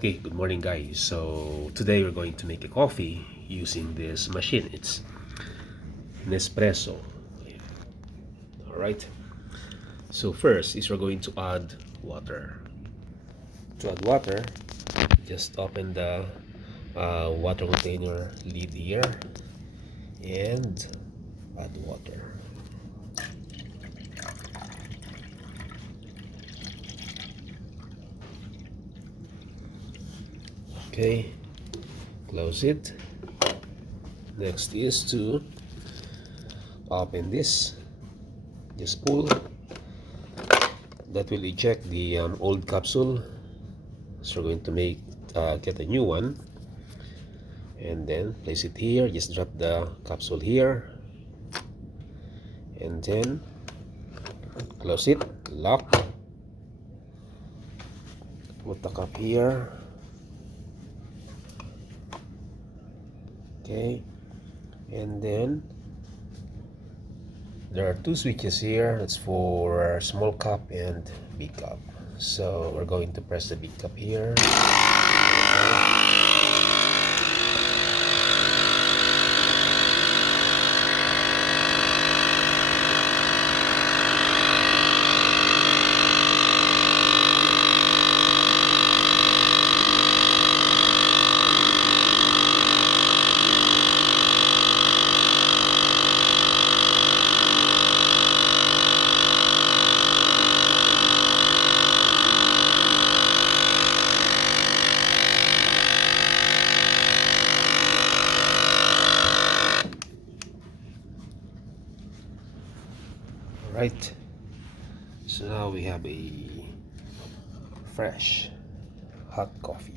Okay, good morning guys. So today we're going to make a coffee using this machine. It's Nespresso. Alright. So first is we're going to add water. To add water, just open the water container lid here and add water. Okay, close it. Next is to open this. Just pull. That will eject the old capsule. So we're going to get a new one, and then place it here. Just drop the capsule here, and then close it, lock, put the cup here. Okay, and then there are two switches here. That's for small cup and big cup. So we're going to press the big cup here. Okay. Right, so now we have a fresh hot coffee.